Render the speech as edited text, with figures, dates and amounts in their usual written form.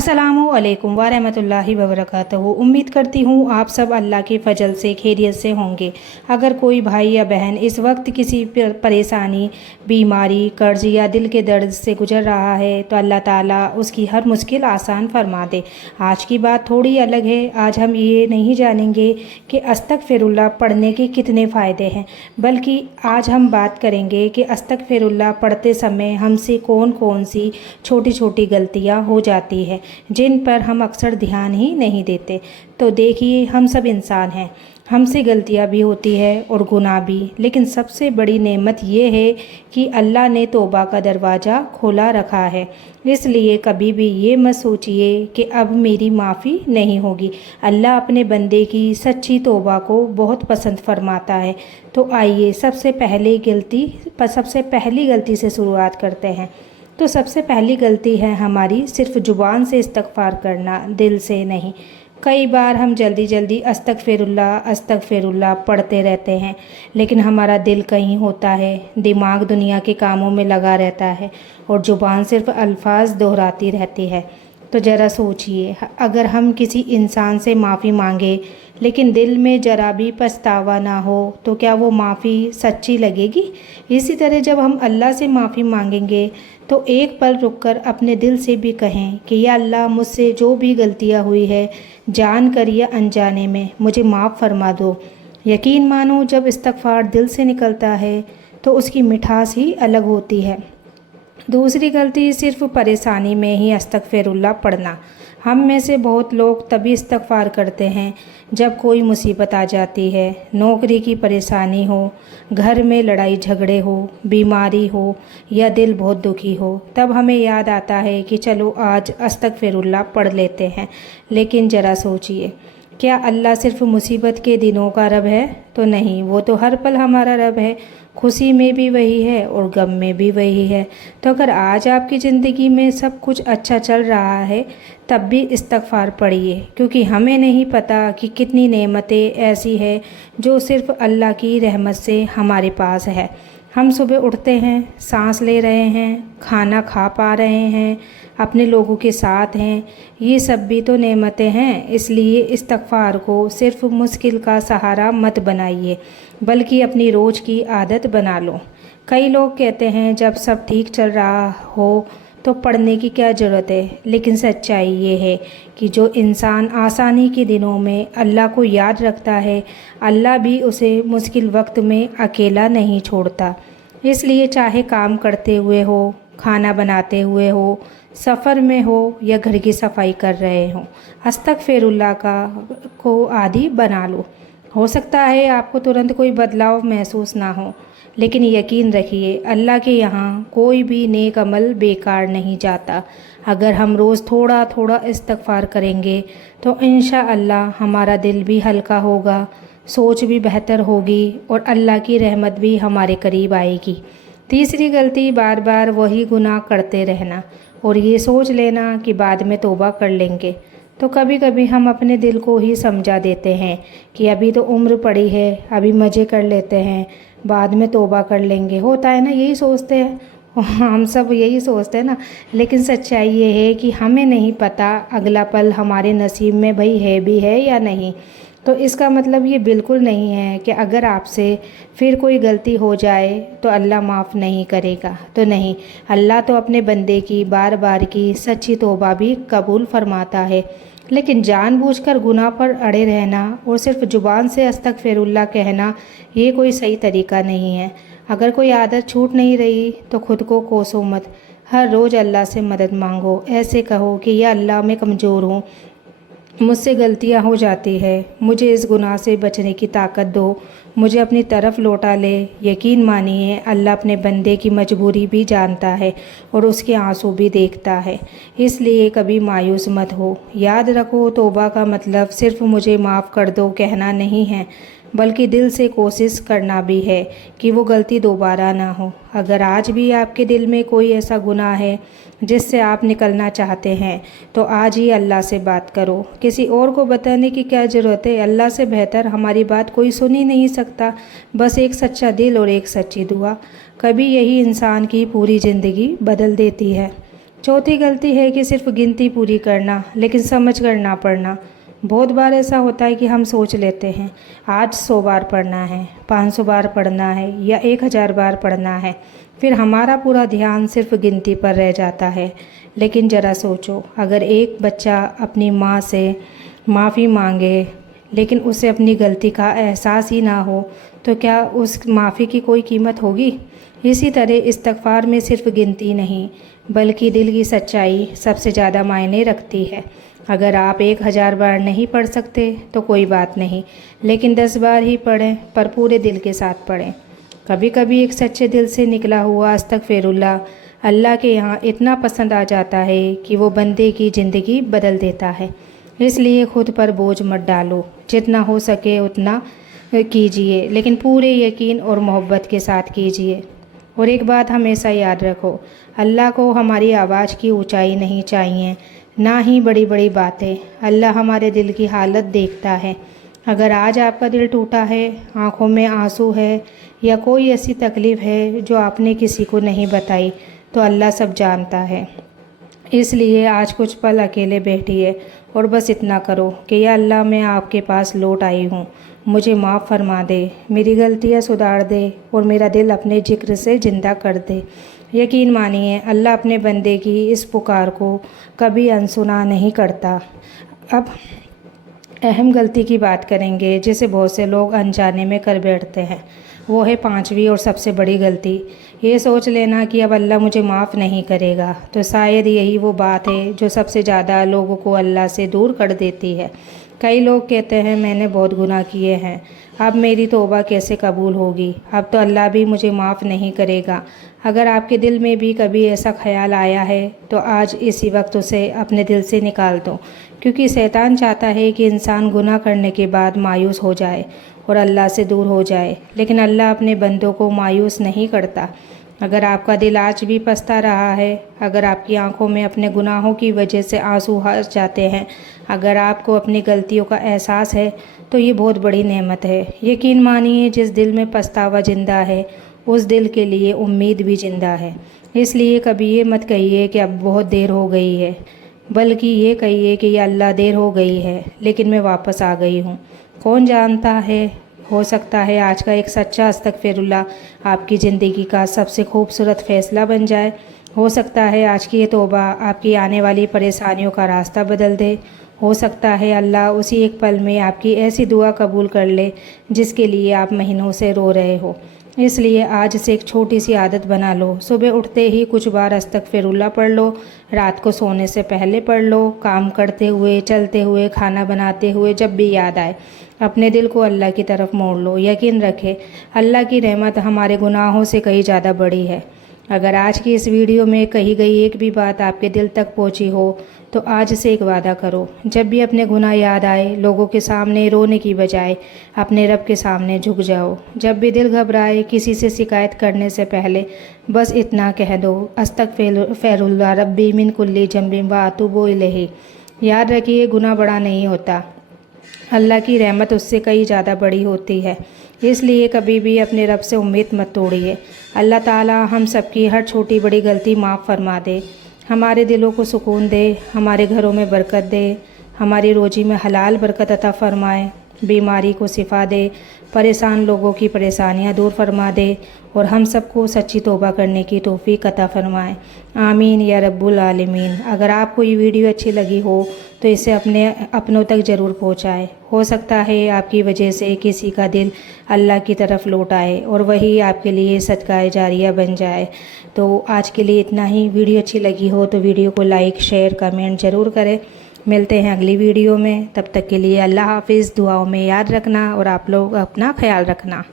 अस्सलामुअलैकुम वरहमतुल्लाहि वबरकातुहू। उम्मीद करती हूँ आप सब अल्लाह के फजल से खैरियत से होंगे। अगर कोई भाई या बहन इस वक्त किसी परेशानी, बीमारी, कर्ज या दिल के दर्द से गुजर रहा है तो अल्लाह ताला उसकी हर मुश्किल आसान फरमा दे। आज की बात थोड़ी अलग है। आज हम ये नहीं जानेंगे कि अस्तगफिरुल्लाह पढ़ने के कितने फ़ायदे हैं, बल्कि आज हम बात करेंगे कि अस्तगफिरुल्लाह पढ़ते समय हमसे कौन कौन सी छोटी छोटी गलतियाँ हो जाती है जिन पर हम अक्सर ध्यान ही नहीं देते। तो देखिए, हम सब इंसान हैं, हमसे गलतियाँ भी होती है और गुनाह भी, लेकिन सबसे बड़ी नेमत ये है कि अल्लाह ने तौबा का दरवाज़ा खोला रखा है। इसलिए कभी भी ये मत सोचिए कि अब मेरी माफ़ी नहीं होगी। अल्लाह अपने बंदे की सच्ची तौबा को बहुत पसंद फरमाता है। तो आइए सबसे पहली गलती से शुरुआत करते हैं। तो सबसे पहली गलती है हमारी सिर्फ ज़ुबान से इस्तगफार करना, दिल से नहीं। कई बार हम जल्दी जल्दी अस्तगफिरुल्लाह पढ़ते रहते हैं, लेकिन हमारा दिल कहीं होता है, दिमाग दुनिया के कामों में लगा रहता है और ज़ुबान सिर्फ अल्फाज दोहराती रहती है। तो ज़रा सोचिए, अगर हम किसी इंसान से माफ़ी मांगे लेकिन दिल में ज़रा भी पछतावा ना हो तो क्या वो माफ़ी सच्ची लगेगी? इसी तरह जब हम अल्लाह से माफ़ी मांगेंगे तो एक पल रुककर अपने दिल से भी कहें कि या अल्लाह, मुझसे जो भी गलतियाँ हुई है, जान कर या अनजाने में, मुझे माफ़ फरमा दो। यकीन मानो, जब इस्तगफार दिल से निकलता है तो उसकी मिठास ही अलग होती है। दूसरी गलती, सिर्फ परेशानी में ही अस्तगफिरुल्लाह पढ़ना। हम में से बहुत लोग तभी इस्तगफार करते हैं जब कोई मुसीबत आ जाती है, नौकरी की परेशानी हो, घर में लड़ाई झगड़े हो, बीमारी हो या दिल बहुत दुखी हो। तब हमें याद आता है कि चलो आज अस्तगफिरुल्लाह पढ़ लेते हैं। लेकिन ज़रा सोचिए, क्या अल्लाह सिर्फ मुसीबत के दिनों का रब है? तो नहीं, वो तो हर पल हमारा रब है। खुशी में भी वही है और गम में भी वही है। तो अगर आज आपकी ज़िंदगी में सब कुछ अच्छा चल रहा है तब भी इस्तगफार पढ़िए, क्योंकि हमें नहीं पता कि कितनी नेमतें ऐसी है जो सिर्फ अल्लाह की रहमत से हमारे पास है। हम सुबह उठते हैं, सांस ले रहे हैं, खाना खा पा रहे हैं, अपने लोगों के साथ हैं, ये सब भी तो नेमतें हैं। इसलिए इस्तगफार को सिर्फ मुश्किल का सहारा मत बनाइए, बल्कि अपनी रोज़ की आदत बना लो। कई लोग कहते हैं जब सब ठीक चल रहा हो तो पढ़ने की क्या ज़रूरत है, लेकिन सच्चाई ये है कि जो इंसान आसानी के दिनों में अल्लाह को याद रखता है, अल्लाह भी उसे मुश्किल वक्त में अकेला नहीं छोड़ता। इसलिए चाहे काम करते हुए हो, खाना बनाते हुए हो, सफ़र में हो या घर की सफाई कर रहे हो, अस्तगफिरुल्लाह को आदी बना लो। हो सकता है आपको तुरंत कोई बदलाव महसूस ना हो, लेकिन यकीन रखिए, अल्लाह के यहाँ कोई भी नेक अमल बेकार नहीं जाता। अगर हम रोज़ थोड़ा थोड़ा इस्तगफार करेंगे तो इंशाअल्लाह हमारा दिल भी हल्का होगा, सोच भी बेहतर होगी और अल्लाह की रहमत भी हमारे करीब आएगी। तीसरी गलती, बार बार वही गुनाह करते रहना और ये सोच लेना कि बाद में तौबा कर लेंगे। तो कभी कभी हम अपने दिल को ही समझा देते हैं कि अभी तो उम्र पड़ी है, अभी मज़े कर लेते हैं, बाद में तौबा कर लेंगे। होता है ना, यही सोचते हैं, हम सब यही सोचते हैं ना। लेकिन सच्चाई ये है कि हमें नहीं पता अगला पल हमारे नसीब में भाई है भी है या नहीं। तो इसका मतलब ये बिल्कुल नहीं है कि अगर आपसे फिर कोई गलती हो जाए तो अल्लाह माफ़ नहीं करेगा। तो नहीं, अल्लाह तो अपने बंदे की बार बार की सच्ची तौबा भी कबूल फरमाता है। लेकिन जानबूझकर गुनाह पर अड़े रहना और सिर्फ ज़ुबान से अस्तगफिरुल्लाह कहना, ये कोई सही तरीका नहीं है। अगर कोई आदत छूट नहीं रही तो खुद को कोसो मत, हर रोज़ अल्लाह से मदद मांगो। ऐसे कहो कि या अल्लाह, मैं कमज़ोर हूँ, मुझसे गलतियाँ हो जाती है, मुझे इस गुनाह से बचने की ताकत दो, मुझे अपनी तरफ लौटा ले। यकीन मानिए, अल्लाह अपने बंदे की मजबूरी भी जानता है और उसके आंसू भी देखता है। इसलिए कभी मायूस मत हो। याद रखो, तौबा का मतलब सिर्फ मुझे माफ़ कर दो कहना नहीं है, बल्कि दिल से कोशिश करना भी है कि वो गलती दोबारा ना हो। अगर आज भी आपके दिल में कोई ऐसा गुनाह है जिससे आप निकलना चाहते हैं तो आज ही अल्लाह से बात करो। किसी और को बताने की क्या ज़रूरत है? अल्लाह से बेहतर हमारी बात कोई सुन ही नहीं सकता। बस एक सच्चा दिल और एक सच्ची दुआ, कभी यही इंसान की पूरी ज़िंदगी बदल देती है। चौथी गलती है कि सिर्फ गिनती पूरी करना लेकिन समझ कर ना पढ़ना। बहुत बार ऐसा होता है कि हम सोच लेते हैं आज 100 बार पढ़ना है, 500 बार पढ़ना है या 1000 बार पढ़ना है, फिर हमारा पूरा ध्यान सिर्फ गिनती पर रह जाता है। लेकिन ज़रा सोचो, अगर एक बच्चा अपनी माँ से माफ़ी मांगे लेकिन उसे अपनी गलती का एहसास ही ना हो तो क्या उस माफ़ी की कोई कीमत होगी? इसी तरह इस्तग़फ़ार में सिर्फ गिनती नहीं बल्कि दिल की सच्चाई सबसे ज़्यादा मायने रखती है। अगर आप 1000 बार नहीं पढ़ सकते तो कोई बात नहीं, लेकिन 10 बार ही पढ़ें, पर पूरे दिल के साथ पढ़ें। कभी कभी एक सच्चे दिल से निकला हुआ अस्तग़फ़िरुल्लाह अल्लाह के यहाँ इतना पसंद आ जाता है कि वो बंदे की ज़िंदगी बदल देता है। इसलिए ख़ुद पर बोझ मत डालो, जितना हो सके उतना कीजिए, लेकिन पूरे यकीन और मोहब्बत के साथ कीजिए। और एक बात हमेशा याद रखो, अल्लाह को हमारी आवाज़ की ऊंचाई नहीं चाहिए, ना ही बड़ी बड़ी बातें। अल्लाह हमारे दिल की हालत देखता है। अगर आज आपका दिल टूटा है, आँखों में आंसू है या कोई ऐसी तकलीफ़ है जो आपने किसी को नहीं बताई, तो अल्लाह सब जानता है। इसलिए आज कुछ पल अकेले बैठिए और बस इतना करो कि या अल्लाह मैं आपके पास लौट आई हूँ, मुझे माफ़ फरमा दे, मेरी गलतियाँ सुधार दे और मेरा दिल अपने जिक्र से ज़िंदा कर दे। यकीन मानिए अल्लाह अपने बंदे की इस पुकार को कभी अनसुना नहीं करता। अब अहम गलती की बात करेंगे जिसे बहुत से लोग अनजाने में कर बैठते हैं। वो है 5वीं और सबसे बड़ी गलती, ये सोच लेना कि अब अल्लाह मुझे माफ़ नहीं करेगा। तो शायद यही वो बात है जो सबसे ज़्यादा लोगों को अल्लाह से दूर कर देती है। कई लोग कहते हैं मैंने बहुत गुनाह किए हैं, अब मेरी तौबा कैसे कबूल होगी, अब तो अल्लाह भी मुझे माफ़ नहीं करेगा। अगर आपके दिल में भी कभी ऐसा ख्याल आया है तो आज इसी वक्त उसे अपने दिल से निकाल दो, क्योंकि शैतान चाहता है कि इंसान गुनाह करने के बाद मायूस हो जाए और अल्लाह से दूर हो जाए, लेकिन अल्लाह अपने बंदों को मायूस नहीं करता। अगर आपका दिल आज भी पछता रहा है, अगर आपकी आंखों में अपने गुनाहों की वजह से आंसू आ जाते हैं, अगर आपको अपनी गलतियों का एहसास है, तो ये बहुत बड़ी नेमत है। यकीन मानिए जिस दिल में पछतावा ज़िंदा है उस दिल के लिए उम्मीद भी ज़िंदा है। इसलिए कभी ये मत कहिए कि अब बहुत देर हो गई है, बल्कि ये कहिए कि या अल्लाह देर हो गई है लेकिन मैं वापस आ गई हूँ। कौन जानता है, हो सकता है आज का एक सच्चा अस्तग़फ़िरुल्लाह आपकी ज़िंदगी का सबसे खूबसूरत फ़ैसला बन जाए। हो सकता है आज की ये तौबा आपकी आने वाली परेशानियों का रास्ता बदल दे। हो सकता है अल्लाह उसी एक पल में आपकी ऐसी दुआ कबूल कर ले जिसके लिए आप महीनों से रो रहे हो। इसलिए आज से एक छोटी सी आदत बना लो, सुबह उठते ही कुछ बार अस्तग़फ़िरुल्लाह पढ़ लो, रात को सोने से पहले पढ़ लो, काम करते हुए, चलते हुए, खाना बनाते हुए, जब भी याद आए अपने दिल को अल्लाह की तरफ मोड़ लो। यकीन रखें अल्लाह की रहमत हमारे गुनाहों से कहीं ज़्यादा बड़ी है। अगर आज की इस वीडियो में कही गई एक भी बात आपके दिल तक पहुंची हो तो आज से एक वादा करो, जब भी अपने गुनाह याद आए लोगों के सामने रोने की बजाय अपने रब के सामने झुक जाओ। जब भी दिल घबराए किसी से शिकायत करने से पहले बस इतना कह दो, अस्तग़फ़िरुल्लाह रब्बी मिन कुल्ली ज़ंबिन व अतूबु इलैहि। याद रखिए गुनाह बड़ा नहीं होता, अल्लाह की रहमत उससे कई ज़्यादा बड़ी होती है। इसलिए कभी भी अपने रब से उम्मीद मत तोड़िए। अल्लाह ताला हम सबकी हर छोटी बड़ी गलती माफ़ फरमा दे, हमारे दिलों को सुकून दे, हमारे घरों में बरकत दे, हमारी रोज़ी में हलाल बरकत अता फ़रमाए, बीमारी को शिफा दे, परेशान लोगों की परेशानियां दूर फरमा दे और हम सबको सच्ची तौबा करने की तौफीक अता फ़रमाए। आमीन या रब्बुल आलमीन। अगर आपको ये वीडियो अच्छी लगी हो तो इसे अपने अपनों तक ज़रूर पहुँचाएँ। हो सकता है आपकी वजह से किसी का दिल अल्लाह की तरफ लौट आए और वही आपके लिए सदकाए जारिया बन जाए। तो आज के लिए इतना ही। वीडियो अच्छी लगी हो तो वीडियो को लाइक, शेयर, कमेंट ज़रूर करें। मिलते हैं अगली वीडियो में, तब तक के लिए अल्लाह हाफिज़। दुआओं में याद रखना और आप लोग अपना ख्याल रखना।